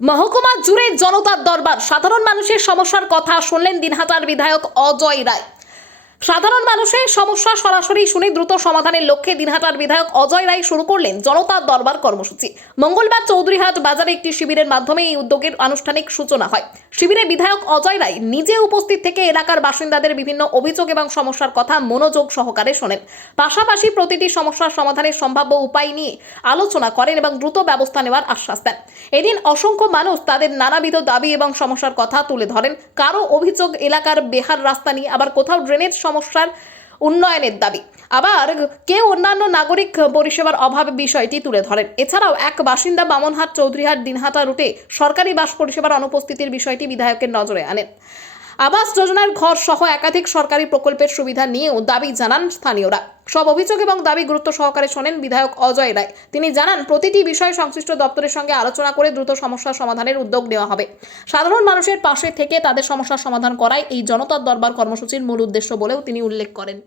মহকুমা জুড়ে জনতার দরবার, সাধারণ মানুষের সমস্যার কথা শুনলেন দিনহাটার বিধায়ক অজয় রায়। সাধারণ মানুষের সমস্যা সরাসরি শুনে দ্রুত সমাধানের লক্ষ্যে দিনহাটার বিধায়ক অজয় রায় শুরু করলেন জনতার দরবার কর্মসূচি। মঙ্গলবার চৌধুরীহাট বাজারে একটি শিবিরের মাধ্যমে এই উদ্যোগের আনুষ্ঠানিক সূচনা হয়। শিবিরে বিধায়ক অজয় রায় নিজে উপস্থিত থেকে এলাকার বাসিন্দাদের বিভিন্ন অভিযোগ এবং সমস্যার কথা মনোযোগ সহকারে শোনেন। পাশাপাশি প্রতিটি সমস্যার সমাধানের সম্ভাব্য উপায় নিয়ে আলোচনা করেন এবং দ্রুত ব্যবস্থা নেওয়ার আশ্বাস দেন। এদিন অসংখ্য মানুষ তাদের নানাবিধ দাবি এবং সমস্যার কথা তুলে ধরেন। কারো অভিযোগ এলাকার বেহাল রাস্তা নিয়ে, আবার কোথাও ড্রেনেজ সমস্যার উন্নয়নের দাবি, আবার কেউ অন্যান্য নাগরিক পরিষেবার অভাব বিষয়টি তুলে ধরেন। এছাড়াও এক বাসিন্দা বামনহাট চৌধুরীহাট দিনহাটা রুটে সরকারি বাস পরিষেবার অনুপস্থিতির বিষয়টি বিধায়কের নজরে আনেন। আবাস যোজনার ঘর সহ একাধিক সরকারি প্রকল্পের সুবিধা নিয়েও দাবি জানান স্থানীয়রা। সব অভিযোগ এবং দাবি গুরুত্ব সহকারে শোনেন বিধায়ক অজয় রায়। তিনি জানান, প্রতিটি বিষয় সংশ্লিষ্ট দপ্তরের সঙ্গে আলোচনা করে দ্রুত সমস্যার সমাধানের উদ্যোগ নেওয়া হবে। সাধারণ মানুষের পাশে থেকে তাদের সমস্যার সমাধান করাই এই জনতার দরবার কর্মসূচির মূল উদ্দেশ্য বলেও তিনি উল্লেখ করেন।